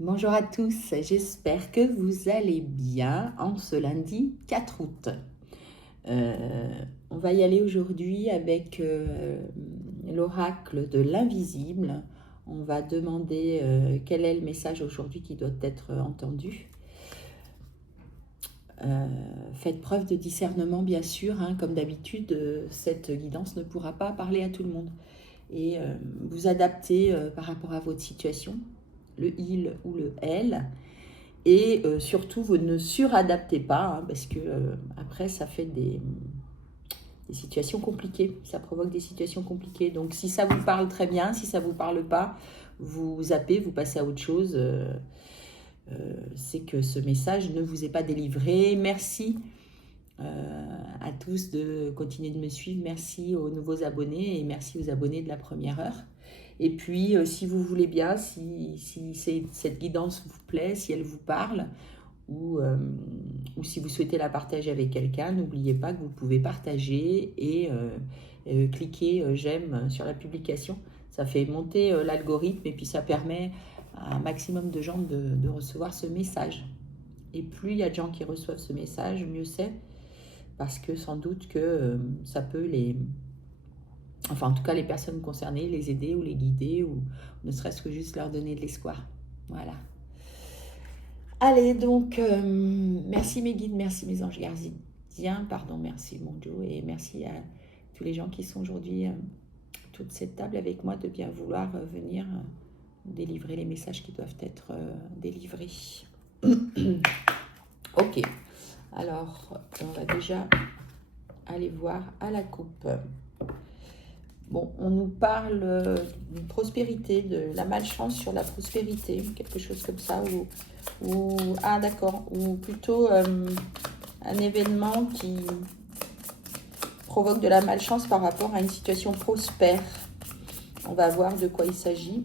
Bonjour à tous, j'espère que vous allez bien en ce lundi 4 août. On va y aller aujourd'hui avec l'oracle de l'invisible. On va demander quel est le message aujourd'hui qui doit être entendu. Faites preuve de discernement bien sûr, hein, comme d'habitude, cette guidance ne pourra pas parler à tout le monde. Et vous adaptez par rapport à votre situation, le il ou le elle. Et surtout, vous ne suradaptez pas, hein, parce que après, ça fait des situations compliquées. Ça provoque des situations compliquées. Donc, si ça vous parle très bien, si ça ne vous parle pas, vous zappez, vous passez à autre chose. C'est que ce message ne vous est pas délivré. Merci à tous de continuer de me suivre. Merci aux nouveaux abonnés et merci aux abonnés de la première heure. Et puis, si vous voulez bien, si cette guidance vous plaît, si elle vous parle, ou si vous souhaitez la partager avec quelqu'un, n'oubliez pas que vous pouvez partager et cliquer j'aime sur la publication. Ça fait monter l'algorithme et puis ça permet à un maximum de gens de recevoir ce message. Et plus il y a de gens qui reçoivent ce message, mieux c'est, parce que sans doute que ça peut enfin en tout cas les personnes concernées, les aider ou les guider, ou ne serait-ce que juste leur donner de l'espoir. Voilà. Allez, donc, merci mes guides, merci mes anges gardiens, pardon, merci mon Joe, et merci à tous les gens qui sont aujourd'hui toute cette table avec moi de bien vouloir venir délivrer les messages qui doivent être délivrés. Ok, alors on va déjà aller voir à la coupe. Bon, on nous parle d'une prospérité, de la malchance sur la prospérité, quelque chose comme ça, ah d'accord, ou plutôt un événement qui provoque de la malchance par rapport à une situation prospère. On va voir de quoi il s'agit,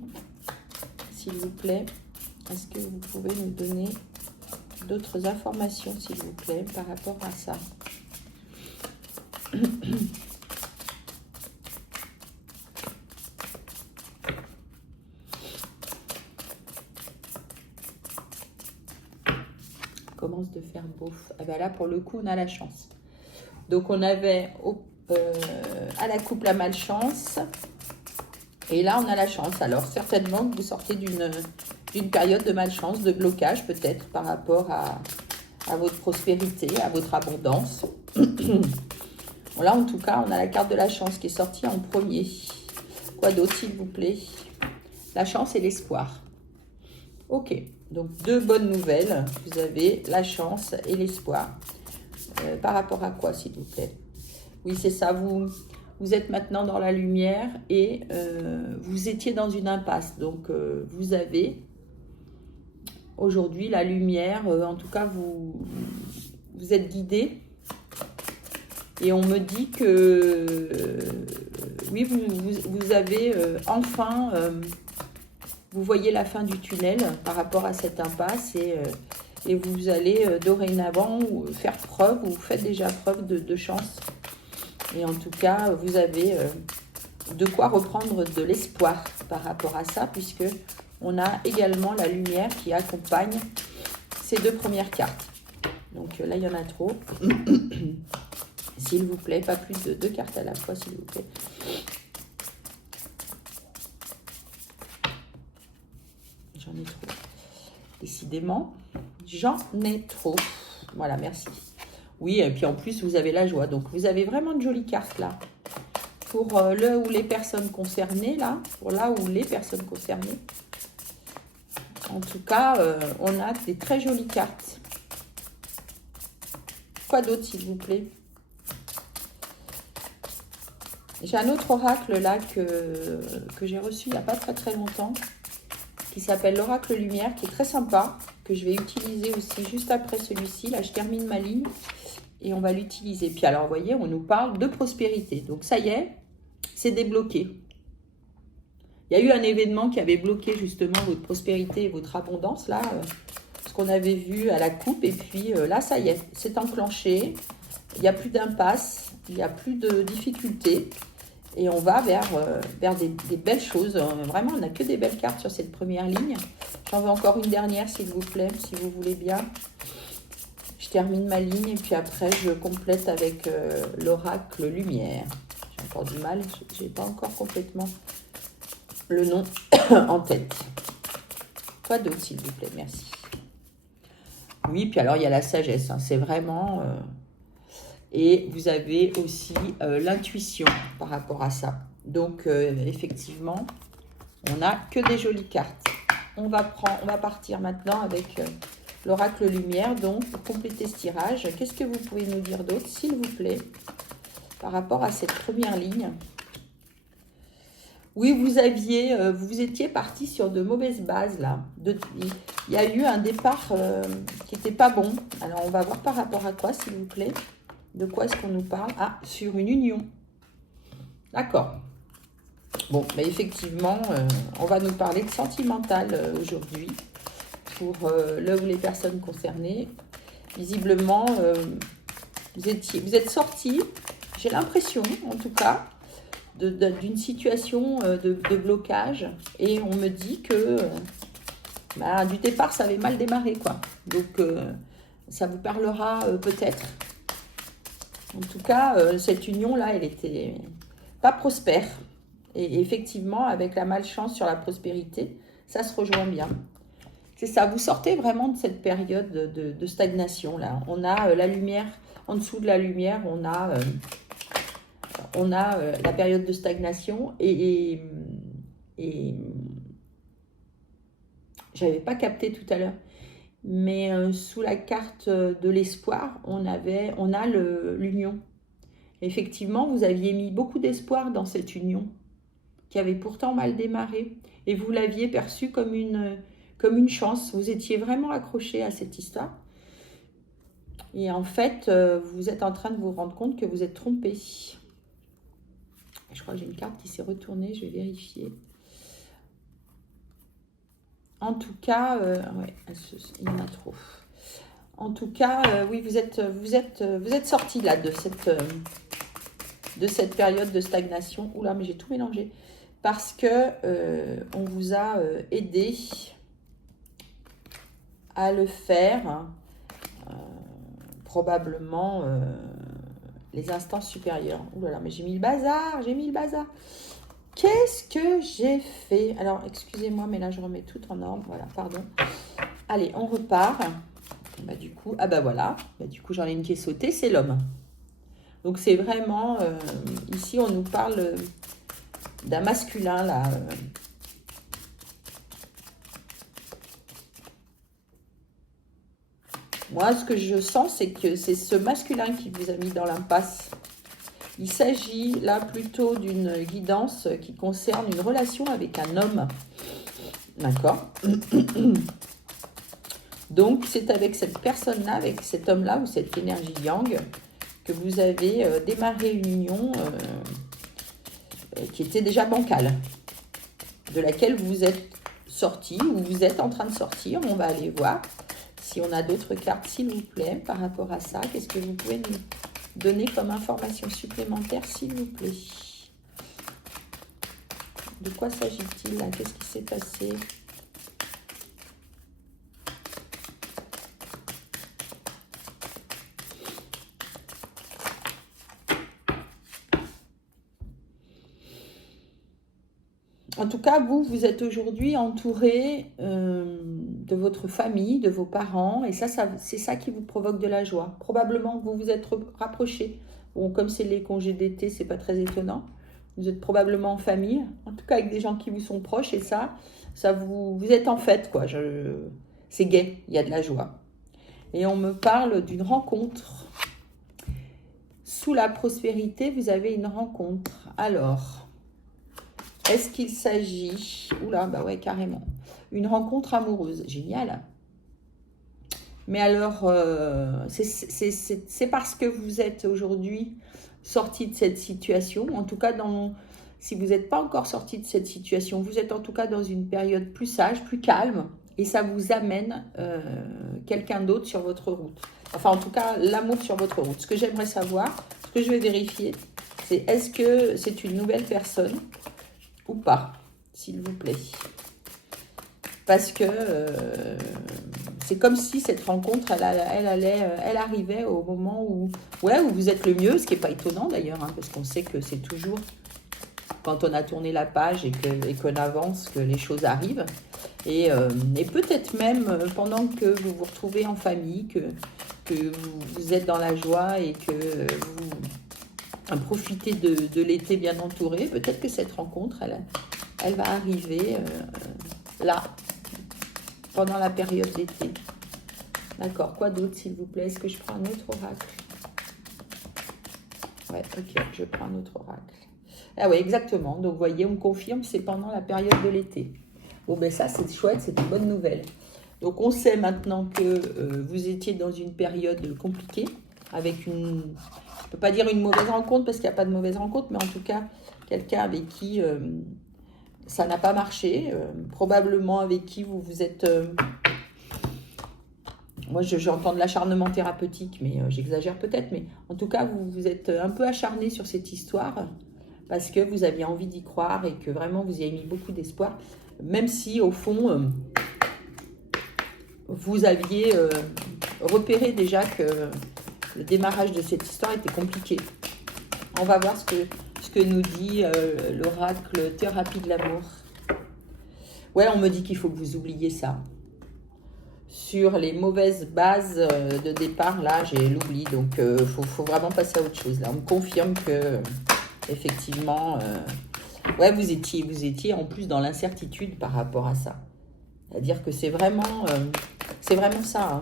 s'il vous plaît. Est-ce que vous pouvez nous donner d'autres informations, s'il vous plaît, par rapport à ça? Commence de faire beau. Ah ben là, pour le coup, on a la chance. Donc, on avait à la coupe la malchance. Et là, on a la chance. Alors, certainement que vous sortez d'une période de malchance, de blocage peut-être par rapport à votre prospérité, à votre abondance. Bon, là, en tout cas, on a la carte de la chance qui est sortie en premier. Quoi d'autre, s'il vous plaît? La chance et l'espoir. Ok, donc deux bonnes nouvelles. Vous avez la chance et l'espoir. Par rapport à quoi, s'il vous plaît? Oui, c'est ça. Vous êtes maintenant dans la lumière et vous étiez dans une impasse. Donc, vous avez aujourd'hui la lumière. En tout cas, vous êtes guidé. Et on me dit que, oui, vous avez enfin... vous voyez la fin du tunnel par rapport à cette impasse et vous allez dorénavant faire preuve, ou vous faites déjà preuve de chance. Et en tout cas, vous avez de quoi reprendre de l'espoir par rapport à ça, puisque on a également la lumière qui accompagne ces deux premières cartes. Donc là, il y en a trop. S'il vous plaît, pas plus de 2 cartes à la fois, s'il vous plaît. J'en ai trop. Décidément, j'en ai trop. Voilà, merci. Oui, et puis en plus, vous avez la joie. Donc, vous avez vraiment de jolies cartes, là. Pour le ou les personnes concernées, là. Pour là ou les personnes concernées. En tout cas, on a des très jolies cartes. Quoi d'autre, s'il vous plaît? J'ai un autre oracle, là, que j'ai reçu il n'y a pas très très longtemps, qui s'appelle l'oracle lumière, qui est très sympa, que je vais utiliser aussi juste après celui-ci. Là, je termine ma ligne et on va l'utiliser. Puis alors, vous voyez, on nous parle de prospérité. Donc, ça y est, c'est débloqué. Il y a eu un événement qui avait bloqué justement votre prospérité et votre abondance, là, ce qu'on avait vu à la coupe. Et puis là, ça y est, c'est enclenché. Il n'y a plus d'impasse, il n'y a plus de difficultés. Et on va vers des belles choses. Vraiment, on n'a que des belles cartes sur cette première ligne. J'en veux encore une dernière, s'il vous plaît, si vous voulez bien. Je termine ma ligne et puis après, je complète avec l'oracle lumière. J'ai encore du mal, je n'ai pas encore complètement le nom en tête. Quoi d'autre, s'il vous plaît, merci. Oui, puis alors, il y a la sagesse. Hein, c'est vraiment... et vous avez aussi l'intuition par rapport à ça. Donc, effectivement, on n'a que des jolies cartes. On va partir maintenant avec l'oracle lumière. Donc, pour compléter ce tirage, qu'est-ce que vous pouvez nous dire d'autre, s'il vous plaît, par rapport à cette première ligne? Oui, vous étiez parti sur de mauvaises bases, là. Il y a eu un départ qui n'était pas bon. Alors, on va voir par rapport à quoi, s'il vous plaît. De quoi est-ce qu'on nous parle? Ah, sur une union. D'accord. Bon, mais effectivement, on va nous parler de sentimental aujourd'hui pour là où les personnes concernées. Visiblement, vous êtes sortis, j'ai l'impression en tout cas, d'une situation de blocage. Et on me dit que du départ, ça avait mal démarré, quoi. Donc, ça vous parlera peut-être. En tout cas, cette union-là, elle était pas prospère. Et effectivement, avec la malchance sur la prospérité, ça se rejoint bien. C'est ça, vous sortez vraiment de cette période de stagnation, là. On a la lumière, en dessous de la lumière, on a la période de stagnation. Et j'avais pas capté tout à l'heure. Mais sous la carte de l'espoir, on a l'union. Effectivement, vous aviez mis beaucoup d'espoir dans cette union, qui avait pourtant mal démarré. Et vous l'aviez perçue comme une chance. Vous étiez vraiment accroché à cette histoire. Et en fait, vous êtes en train de vous rendre compte que vous êtes trompé. Je crois que j'ai une carte qui s'est retournée, je vais vérifier. En tout cas, ouais, il y en a trop. En tout cas, oui, vous êtes sorti là de cette période de stagnation. Oula, mais j'ai tout mélangé. Parce que on vous a aidé à le faire, probablement les instances supérieures. Ouh là là, mais j'ai mis le bazar, Qu'est-ce que j'ai fait? Alors, excusez-moi, mais là, je remets tout en ordre. Voilà, pardon. Allez, on repart. Du coup, voilà. Du coup, j'en ai une qui est sautée, c'est l'homme. Donc, c'est vraiment... ici, on nous parle d'un masculin, là. Moi, ce que je sens, c'est que c'est ce masculin qui vous a mis dans l'impasse. Il s'agit là plutôt d'une guidance qui concerne une relation avec un homme. D'accord? Donc, c'est avec cette personne-là, avec cet homme-là ou cette énergie yang, que vous avez démarré une union qui était déjà bancale, de laquelle vous êtes sorti ou vous êtes en train de sortir. On va aller voir si on a d'autres cartes, s'il vous plaît, par rapport à ça. Qu'est-ce que vous pouvez nous donner comme information supplémentaire, s'il vous plaît? De quoi s'agit-il là? Qu'est-ce qui s'est passé? En tout cas, vous êtes aujourd'hui entouré de votre famille, de vos parents, et ça c'est ça qui vous provoque de la joie. Probablement, vous vous êtes rapprochés. Bon, comme c'est les congés d'été, c'est pas très étonnant. Vous êtes probablement en famille, en tout cas avec des gens qui vous sont proches, et ça vous êtes en fête, quoi. C'est gai, il y a de la joie. Et on me parle d'une rencontre. Sous la prospérité, vous avez une rencontre. Alors... est-ce qu'il s'agit... Oula, ouais, carrément. Une rencontre amoureuse. Génial. Mais alors, c'est parce que vous êtes aujourd'hui sorti de cette situation. En tout cas, si vous n'êtes pas encore sorti de cette situation, vous êtes en tout cas dans une période plus sage, plus calme. Et ça vous amène quelqu'un d'autre sur votre route. Enfin, en tout cas, l'amour sur votre route. Ce que j'aimerais savoir, ce que je vais vérifier, C'est est-ce que c'est une nouvelle personne ou pas, s'il vous plaît. Parce que c'est comme si cette rencontre, elle arrivait au moment où vous êtes le mieux, ce qui n'est pas étonnant d'ailleurs, hein, parce qu'on sait que c'est toujours quand on a tourné la page et qu'on avance que les choses arrivent. Et peut-être même pendant que vous vous retrouvez en famille, que vous êtes dans la joie et que vous profitez de l'été bien entouré, peut-être que cette rencontre, elle va arriver là, pendant la période d'été. D'accord, quoi d'autre s'il vous plaît? Est-ce que je prends un autre oracle? Ouais, ok, je prends un autre oracle. Ah oui, exactement. Donc, vous voyez, on me confirme, c'est pendant la période de l'été. Bon, ben ça, c'est chouette, c'est une bonne nouvelle. Donc, on sait maintenant que vous étiez dans une période compliquée, avec une... Je ne peux pas dire une mauvaise rencontre, parce qu'il n'y a pas de mauvaise rencontre, mais en tout cas, quelqu'un avec qui ça n'a pas marché, probablement avec qui vous vous êtes... moi, j'entends de l'acharnement thérapeutique, mais j'exagère peut-être, mais en tout cas, vous vous êtes un peu acharné sur cette histoire, parce que vous aviez envie d'y croire et que vraiment vous y avez mis beaucoup d'espoir, même si au fond, vous aviez repéré déjà que le démarrage de cette histoire était compliqué. On va voir ce que nous dit l'oracle thérapie de l'amour. Ouais, on me dit qu'il faut que vous oubliez ça. Sur les mauvaises bases de départ, là, j'ai l'oubli, donc faut vraiment passer à autre chose. Là, on me confirme que effectivement, ouais, vous étiez en plus dans l'incertitude par rapport à ça. C'est-à-dire que c'est vraiment ça. Hein.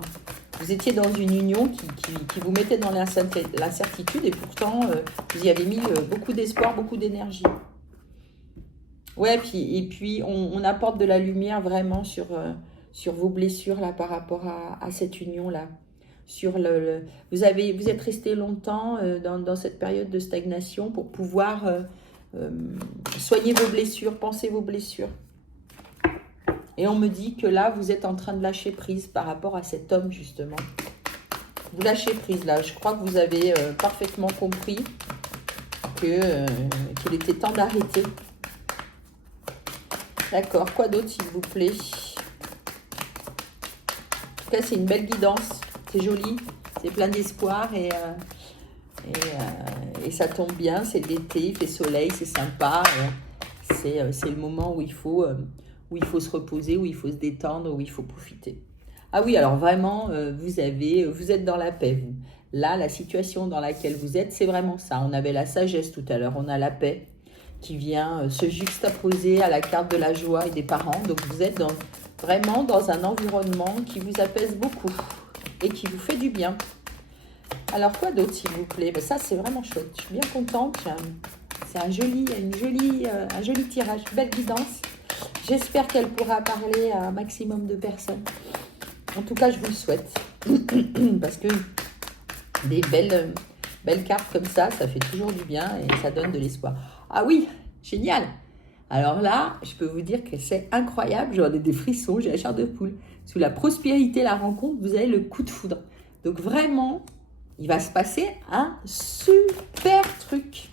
Vous étiez dans une union qui vous mettait dans l'incertitude et pourtant, vous y avez mis beaucoup d'espoir, beaucoup d'énergie. Ouais, et puis on apporte de la lumière vraiment sur vos blessures là par rapport à cette union-là. Sur vous êtes resté longtemps dans cette période de stagnation pour pouvoir soigner vos blessures, penser vos blessures. Et on me dit que là, vous êtes en train de lâcher prise par rapport à cet homme, justement. Vous lâchez prise, là. Je crois que vous avez parfaitement compris qu'il était temps d'arrêter. D'accord. Quoi d'autre, s'il vous plaît? En tout cas, c'est une belle guidance. C'est joli. C'est plein d'espoir et ça tombe bien. C'est l'été, il fait soleil, c'est sympa. C'est le moment où il faut se reposer, où il faut se détendre, où il faut profiter. Ah oui, alors vraiment, vous êtes dans la paix, vous. Là, la situation dans laquelle vous êtes, c'est vraiment ça. On avait la sagesse tout à l'heure, on a la paix qui vient se juxtaposer à la carte de la joie et des parents. Donc, vous êtes vraiment dans un environnement qui vous apaise beaucoup et qui vous fait du bien. Alors, quoi d'autre, s'il vous plaît? Ben, ça, c'est vraiment chouette. Je suis bien contente. C'est un joli tirage, belle guidance. J'espère qu'elle pourra parler à un maximum de personnes. En tout cas, je vous le souhaite. Parce que des belles cartes comme ça fait toujours du bien et ça donne de l'espoir. Ah oui, génial! Alors là, je peux vous dire que c'est incroyable. J'en ai des frissons, j'ai la chair de poule. Sous la prospérité, la rencontre, vous avez le coup de foudre. Donc vraiment, il va se passer un super truc.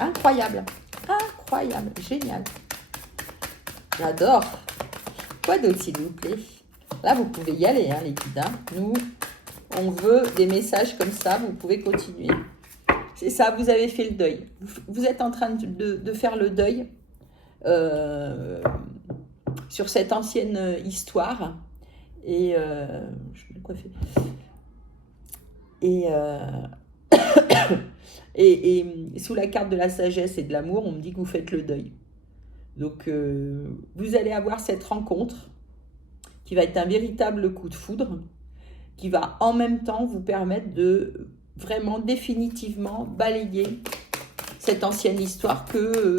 Incroyable. Incroyable. Génial. J'adore. Quoi d'autre, s'il vous plaît? Là, vous pouvez y aller, hein, les guides. Hein. Nous, on veut des messages comme ça. Vous pouvez continuer. C'est ça, vous avez fait le deuil. Vous êtes en train de faire le deuil sur cette ancienne histoire. Et je vais me coiffer. Et sous la carte de la sagesse et de l'amour, on me dit que vous faites le deuil. Donc, vous allez avoir cette rencontre qui va être un véritable coup de foudre, qui va en même temps vous permettre de vraiment définitivement balayer cette ancienne histoire que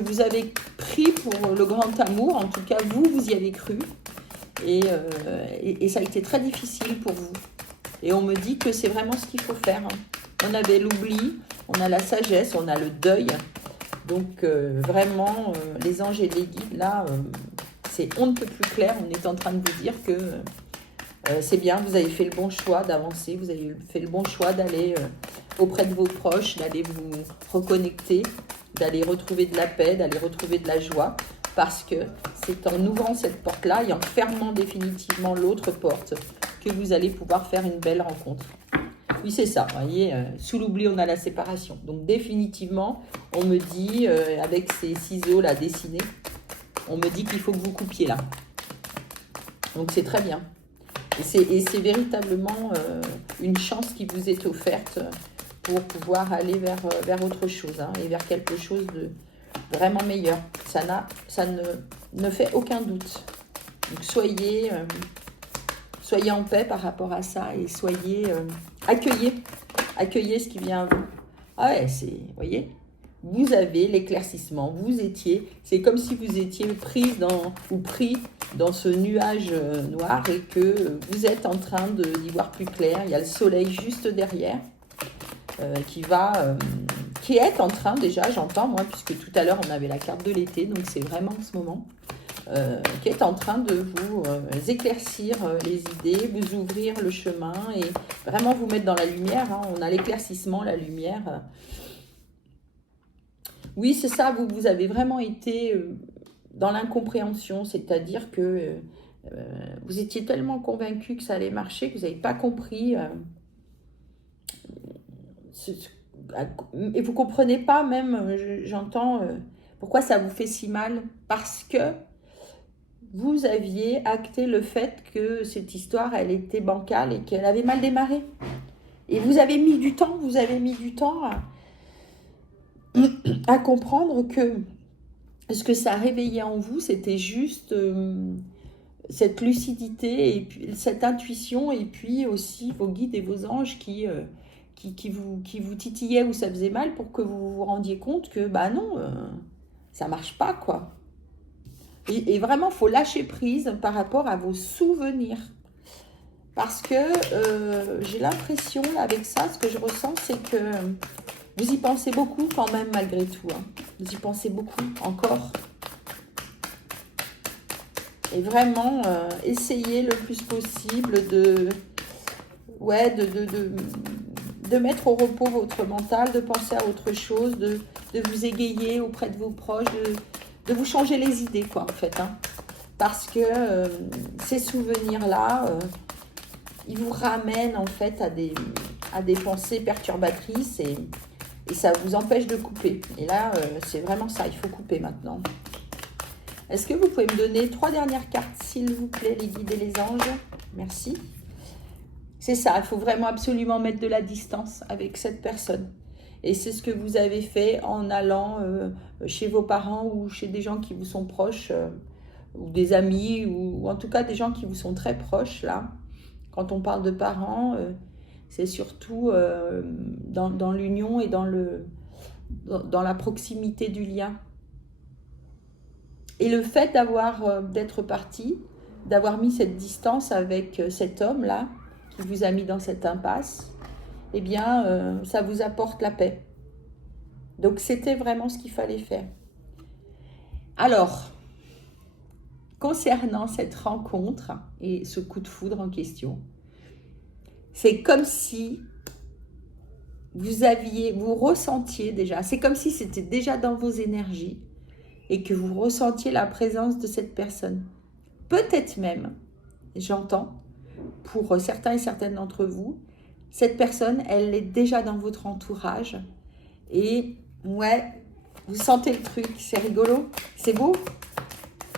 vous avez pris pour le grand amour. En tout cas, vous y avez cru. Et ça a été très difficile pour vous. Et on me dit que c'est vraiment ce qu'il faut faire. On avait l'oubli, on a la sagesse, on a le deuil. Donc vraiment, les anges et les guides, là, c'est on ne peut plus clair. On est en train de vous dire que c'est bien, vous avez fait le bon choix d'avancer, vous avez fait le bon choix d'aller auprès de vos proches, d'aller vous reconnecter, d'aller retrouver de la paix, d'aller retrouver de la joie, parce que c'est en ouvrant cette porte-là et en fermant définitivement l'autre porte que vous allez pouvoir faire une belle rencontre. Oui, c'est ça, vous voyez, sous l'oubli, on a la séparation. Donc définitivement, on me dit, avec ces ciseaux là dessinés, on me dit qu'il faut que vous coupiez là. Donc c'est très bien. Et c'est véritablement une chance qui vous est offerte pour pouvoir aller vers autre chose, hein, et vers quelque chose de vraiment meilleur. Ça ne fait aucun doute. Donc soyez en paix par rapport à ça et accueillez ce qui vient à vous. Ah ouais, vous voyez, vous avez l'éclaircissement, c'est comme si vous étiez pris dans ce nuage noir et que vous êtes en train d'y voir plus clair. Il y a le soleil juste derrière qui est en train, déjà, j'entends moi, puisque tout à l'heure on avait la carte de l'été, donc c'est vraiment en ce moment, qui est en train de vous éclaircir les idées, vous ouvrir le chemin et vraiment vous mettre dans la lumière, hein. On a l'éclaircissement, la lumière. Oui, c'est ça, vous avez vraiment été dans l'incompréhension, c'est-à-dire que vous étiez tellement convaincu que ça allait marcher que vous n'avez pas compris. Et vous ne comprenez pas même, j'entends, pourquoi ça vous fait si mal. Parce que vous aviez acté le fait que cette histoire, elle était bancale et qu'elle avait mal démarré. Et vous avez mis du temps, à comprendre que ce que ça réveillait en vous, c'était juste cette lucidité et puis cette intuition, et puis aussi vos guides et vos anges qui vous titillaient où ça faisait mal pour que vous vous rendiez compte que bah non, ça marche pas quoi. Et vraiment, il faut lâcher prise par rapport à vos souvenirs. Parce que j'ai l'impression, avec ça, ce que je ressens, c'est que vous y pensez beaucoup quand même, malgré tout. Hein. Vous y pensez beaucoup, encore. Et vraiment, essayez le plus possible de mettre au repos votre mental, de penser à autre chose, de vous égayer auprès de vos proches, de vous changer les idées, quoi, en fait. Hein. Parce que ces souvenirs-là, ils vous ramènent, en fait, à des pensées perturbatrices et ça vous empêche de couper. Et là, c'est vraiment ça, il faut couper maintenant. Est-ce que vous pouvez me donner 3 dernières cartes, s'il vous plaît, les guides et les anges? Merci. C'est ça, il faut vraiment absolument mettre de la distance avec cette personne. Et c'est ce que vous avez fait en allant chez vos parents ou chez des gens qui vous sont proches, ou des amis, ou en tout cas des gens qui vous sont très proches, là. Quand on parle de parents, c'est surtout dans l'union et dans la proximité du lien. Et le fait d'être parti, d'avoir mis cette distance avec cet homme-là, qui vous a mis dans cette impasse, eh bien, ça vous apporte la paix. Donc, c'était vraiment ce qu'il fallait faire. Alors, concernant cette rencontre et ce coup de foudre en question, c'est comme si vous ressentiez déjà, c'est comme si c'était déjà dans vos énergies et que vous ressentiez la présence de cette personne. Peut-être même, j'entends, pour certains et certaines d'entre vous, cette personne, elle est déjà dans votre entourage et ouais, vous sentez le truc, c'est rigolo, c'est beau,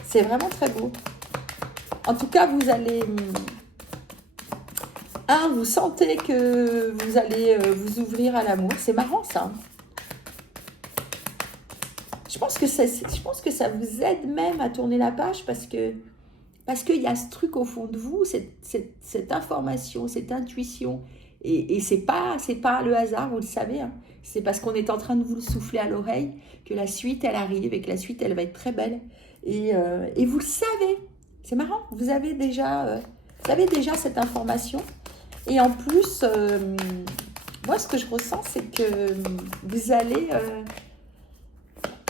c'est vraiment très beau. En tout cas, vous allez... vous sentez que vous allez vous ouvrir à l'amour. C'est marrant, ça. Je pense que ça vous aide même à tourner la page parce qu'il y a ce truc au fond de vous, cette information, cette intuition. Et c'est pas le hasard, vous le savez. Hein. C'est parce qu'on est en train de vous le souffler à l'oreille que la suite, elle arrive et que la suite, elle va être très belle. Et vous le savez. C'est marrant. Vous avez déjà cette information. Et en plus, moi, ce que je ressens, c'est que vous allez...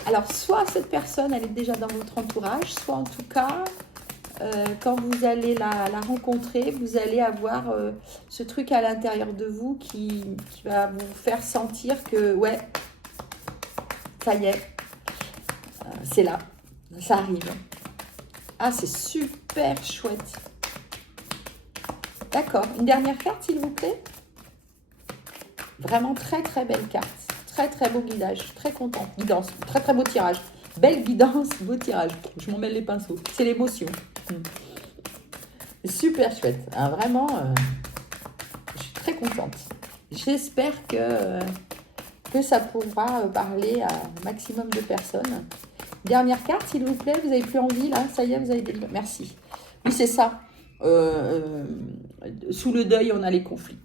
alors, soit cette personne, elle est déjà dans votre entourage, soit en tout cas, quand vous allez la rencontrer, vous allez avoir ce truc à l'intérieur de vous qui va vous faire sentir que, ouais, ça y est, c'est là, ça arrive. Ah, c'est super chouette. D'accord, une dernière carte, s'il vous plaît. Vraiment très, très belle carte. Très, très beau guidage. Très content. Guidance. Très, très beau tirage. Belle guidance, beau tirage. Je m'en mêle les pinceaux. C'est l'émotion. Super chouette. Hein, vraiment, je suis très contente. J'espère que ça pourra parler à un maximum de personnes. Dernière carte, s'il vous plaît. Vous n'avez plus envie, là. Ça y est, vous avez... Merci. Oui, c'est ça. Sous le deuil, on a les conflits.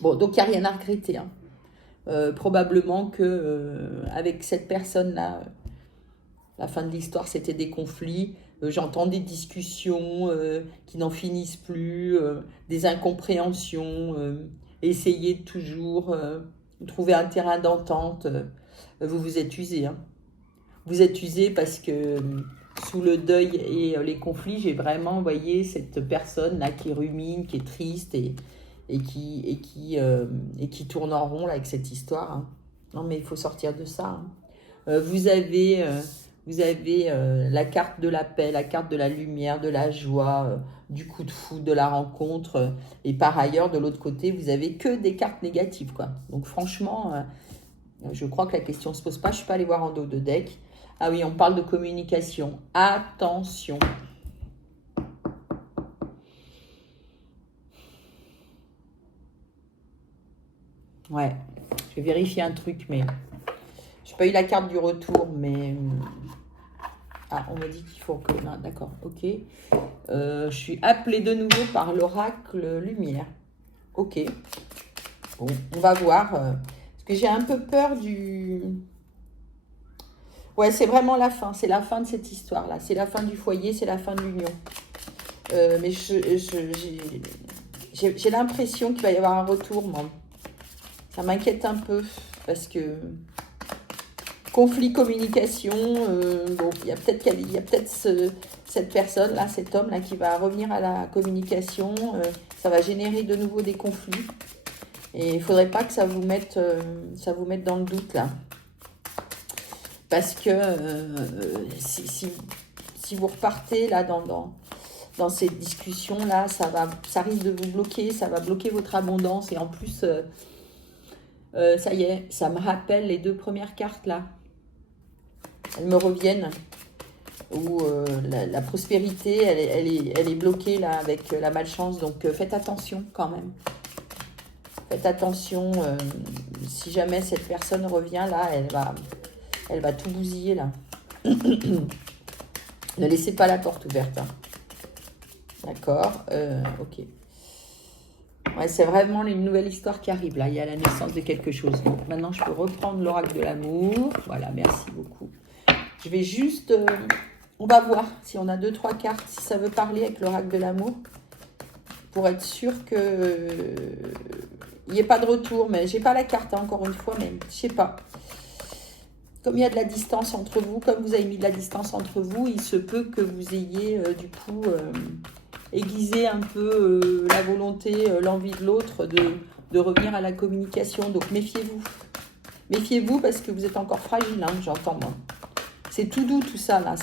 Bon, donc il n'y a rien à regretter. Hein. Probablement que avec cette personne-là, la fin de l'histoire, c'était des conflits. J'entends des discussions qui n'en finissent plus, des incompréhensions. Essayez de toujours trouver un terrain d'entente. Vous vous êtes usé. Hein. Vous êtes usé parce que sous le deuil et les conflits, j'ai vraiment, vous voyez, cette personne-là qui rumine, qui est triste et qui tourne en rond là, avec cette histoire. Hein. Non, mais il faut sortir de ça. Hein. Vous avez la carte de la paix, la carte de la lumière, de la joie, du coup de foudre, de la rencontre. Et par ailleurs, de l'autre côté, vous avez que des cartes négatives, quoi. Donc franchement, je crois que la question ne se pose pas. Je ne suis pas allée voir en dos de deck. Ah oui, on parle de communication. Attention. Ouais, je vais vérifier un truc, mais je n'ai pas eu la carte du retour, mais... Ah, on m'a dit qu'il faut que... Non, d'accord, ok. Je suis appelée de nouveau par l'oracle lumière. Ok. Bon, on va voir. Parce que j'ai un peu peur du... Ouais, c'est vraiment la fin. C'est la fin de cette histoire-là. C'est la fin du foyer, c'est la fin de l'union. Mais j'ai l'impression qu'il va y avoir un retour, moi. Ça m'inquiète un peu parce que conflit, communication, bon, il y a peut-être cette personne-là, cet homme-là qui va revenir à la communication. Ça va générer de nouveau des conflits. Et il ne faudrait pas que ça vous mette dans le doute, là. Parce que si vous repartez là dans ces discussions-là, ça risque de vous bloquer, ça va bloquer votre abondance. Et en plus, ça y est, ça me rappelle les 2 premières cartes là. Elles me reviennent. Où la prospérité, elle est bloquée là avec la malchance. Donc faites attention quand même. Faites attention. Si jamais cette personne revient là, elle va tout bousiller là. Ne laissez pas la porte ouverte. Hein. D'accord, ok. Ouais, c'est vraiment une nouvelle histoire qui arrive là. Il y a la naissance de quelque chose. Donc maintenant, je peux reprendre l'oracle de l'amour. Voilà, merci beaucoup. Je vais juste... on va voir si on a 2-3 cartes, si ça veut parler avec l'oracle de l'amour. Pour être sûr que... il n'y ait pas de retour. Mais j'ai pas la carte, hein, encore une fois, mais je sais pas. Comme il y a de la distance entre vous, comme vous avez mis de la distance entre vous, il se peut que vous ayez du coup aiguisé un peu la volonté, l'envie de l'autre de revenir à la communication. Donc méfiez-vous. Méfiez-vous parce que vous êtes encore fragile, hein, j'entends moi. C'est tout doux tout ça, là.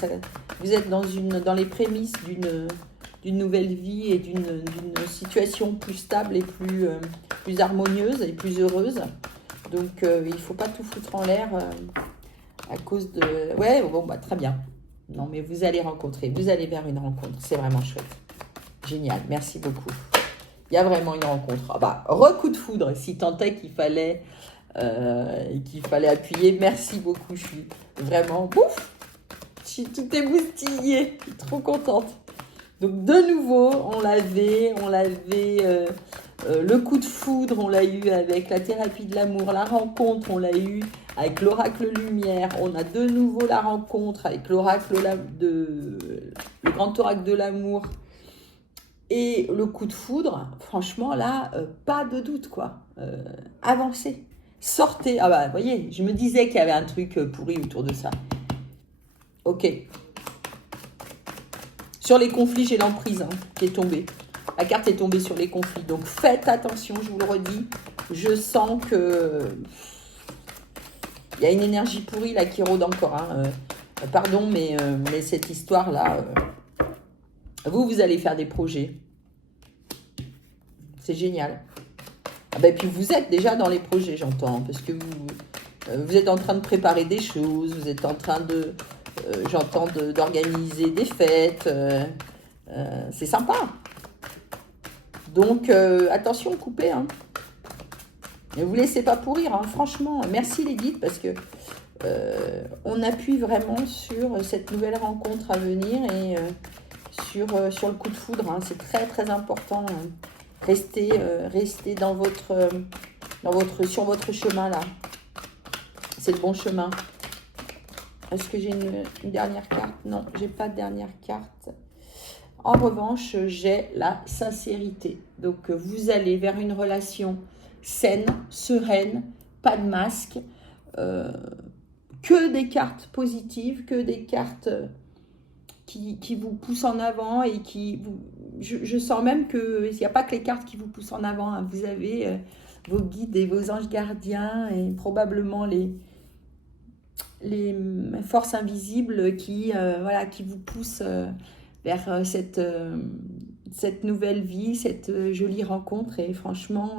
Vous êtes dans les prémices d'une nouvelle vie et d'une situation plus stable et plus harmonieuse et plus heureuse. Donc il ne faut pas tout foutre en l'air. À cause de... Ouais, bon, bah, très bien. Non, mais vous allez vers une rencontre. C'est vraiment chouette. Génial, merci beaucoup. Il y a vraiment une rencontre. Ah bah, recoup de foudre, si tant est qu'il fallait appuyer. Merci beaucoup, je suis vraiment... Ouf, je suis tout émoustillée. Je suis trop contente. Donc, de nouveau, on l'avait le coup de foudre, on l'a eu avec la thérapie de l'amour. La rencontre, on l'a eu avec l'oracle lumière. On a de nouveau la rencontre avec le grand oracle de l'amour et le coup de foudre. Franchement, là, pas de doute, quoi. Avancez, sortez. Ah bah, vous voyez, je me disais qu'il y avait un truc pourri autour de ça. Ok. Sur les conflits, j'ai l'emprise hein, qui est tombée. La carte est tombée sur les conflits. Donc faites attention, je vous le redis. Je sens que il y a une énergie pourrie là qui rôde encore. Hein. Pardon, mais cette histoire-là, vous allez faire des projets. C'est génial. Ah ben, puis vous êtes déjà dans les projets, j'entends, parce que vous êtes en train de préparer des choses, vous êtes en train de, j'entends, d'organiser des fêtes. C'est sympa. Donc, attention, coupez. Hein. Ne vous laissez pas pourrir, hein. Franchement. Merci les guides, parce que on appuie vraiment sur cette nouvelle rencontre à venir et sur le coup de foudre. Hein. C'est très, très important. Hein. Restez sur votre chemin, là. C'est le bon chemin. Est-ce que j'ai une dernière carte? Non, j'ai pas de dernière carte. En revanche, j'ai la sincérité. Donc, vous allez vers une relation saine, sereine, pas de masque, que des cartes positives, que des cartes qui vous poussent en avant et qui vous... Je sens même qu'il n'y a pas que les cartes qui vous poussent en avant. Hein. Vous avez vos guides et vos anges gardiens et probablement les forces invisibles qui vous poussent vers cette nouvelle vie, cette jolie rencontre. Et franchement,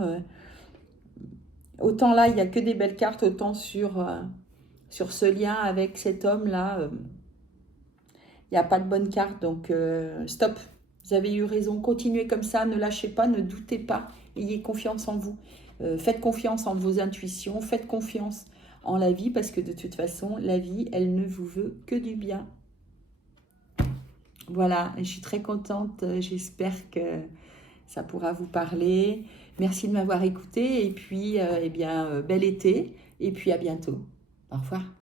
autant là, il n'y a que des belles cartes, autant sur ce lien avec cet homme-là, il n'y a pas de bonne carte. Donc, stop. Vous avez eu raison. Continuez comme ça. Ne lâchez pas, ne doutez pas. Ayez confiance en vous. Faites confiance en vos intuitions. Faites confiance en la vie parce que de toute façon, la vie, elle ne vous veut que du bien. Voilà, je suis très contente. J'espère que ça pourra vous parler. Merci de m'avoir écouté. Et puis, bel été. Et puis, à bientôt. Au revoir.